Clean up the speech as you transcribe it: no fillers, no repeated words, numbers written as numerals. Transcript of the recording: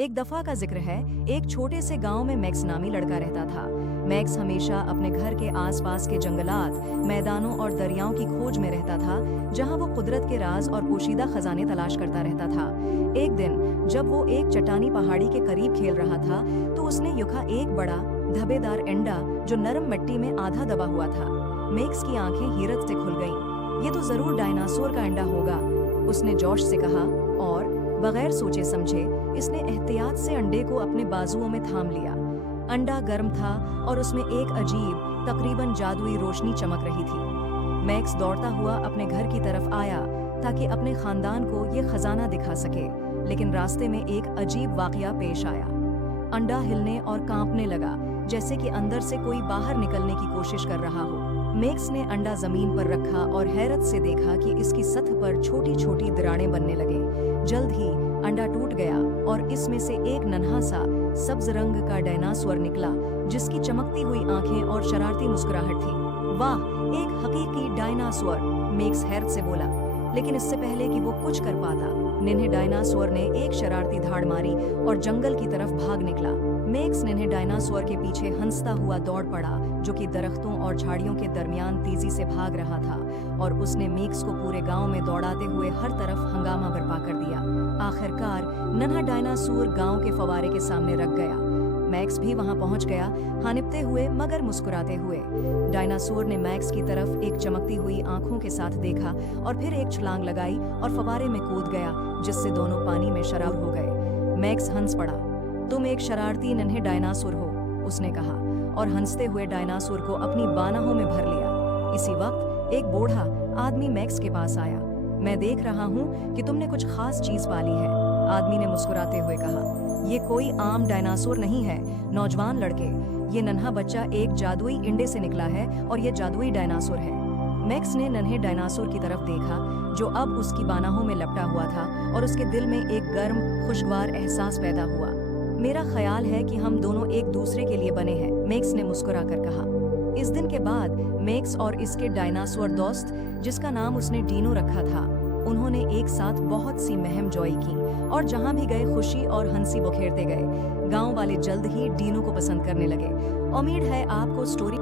एक दफा का जिक्र है, एक छोटे से गांव में मैक्स नामी लड़का रहता था। मैक्स हमेशा अपने घर के आसपास के जंगलात, मैदानों और दरियाओं की खोज में रहता था, जहां वो कुदरत के राज और पोशीदा खजाने तलाश करता रहता था। एक दिन जब वो एक चट्टानी पहाड़ी के करीब खेल रहा था, तो उसने युखा एक बड़ा धब्बेदार अंडा जो नरम मिट्टी में आधा दबा हुआ था। मैक्स की आंखें हैरत से खुल गईं। ये तो जरूर डायनासोर का अंडा होगा, उसने जोश से कहा, और बगैर सोचे समझे इसने एहतियात से अंडे को अपने बाजुओं में थाम लिया। अंडा गर्म था और उसमें एक अजीब, तकरीबन जादुई रोशनी चमक रही थी। मैक्स दौड़ता हुआ अपने घर की तरफ आया ताकि अपने खानदान को ये खजाना दिखा सके, लेकिन रास्ते में एक अजीब वाकया पेश आया। अंडा हिलने और कांपने लगा, जैसे कि अंदर से कोई बाहर निकलने की कोशिश कर रहा हो। मैक्स ने अंडा जमीन पर रखा और हैरत से देखा कि इसकी सतह पर छोटी छोटी दरारें बनने लगे। जल्द ही अंडा टूट गया और इसमें से एक नन्हा सा सब्ज रंग का डायनासोर निकला, जिसकी चमकती हुई आंखें और शरारती मुस्कुराहट थी। वाह, एक हकीकी डायनासोर, मैक्स हैरत से बोला। लेकिन इससे पहले कि वो कुछ कर पाता, नन्हे डायनासोर ने एक शरारती धाड़ मारी और जंगल की तरफ भाग निकला। मैक्स नन्हे डायनासोर के पीछे हंसता हुआ दौड़ पड़ा, जो कि दरख्तों और झाड़ियों के दरमियान तेजी से भाग रहा था, और उसने मैक्स को पूरे गांव में दौड़ाते हुए हर तरफ हंगामा बर्पा कर दिया। आखिरकार नन्हा डायनासोर गांव के फवारे के सामने रख गया। मैक्स भी वहां पहुंच गया, हानिपते हुए मगर मुस्कुराते हुए। डायनासोर ने मैक्स की तरफ एक चमकती हुई आंखों के साथ देखा और फिर एक छलांग लगाई और फवारे में कूद गया, जिससे दोनों पानी में शराब हो गए। मैक्स हंस पड़ा। तुम एक शरारती नन्हे डायनासोर हो, उसने कहा, और हंसते हुए डायनासोर को अपनी बाहों में भर लिया। इसी वक्त एक बूढ़ा आदमी मैक्स के पास आया। मैं देख रहा हूँ कि तुमने कुछ खास चीज पाली है, आदमी ने मुस्कुराते हुए कहा। ये कोई आम डायनासोर नहीं है, नौजवान लड़के, ये नन्हा बच्चा एक जादुई इंडे से निकला है और ये जादुई डायनासोर है। मैक्स ने नन्हे डायनासोर की तरफ देखा, जो अब उसकी बाहों में लपटा हुआ था, और उसके दिल में एक गर्म, खुशगवार एहसास पैदा हुआ। मेरा ख्याल है कि हम दोनों एक दूसरे के लिए बने हैं, मैक्स ने मुस्कुराकर कहा। इस दिन के बाद मैक्स और इसके डायनासोर दोस्त, जिसका नाम उसने डीनो रखा था, उन्होंने एक साथ बहुत सी महम जॉय की और जहां भी गए खुशी और हंसी बखेरते गए। गांव वाले जल्द ही डीनो को पसंद करने लगे। उम्मीद है आपको स्टोरी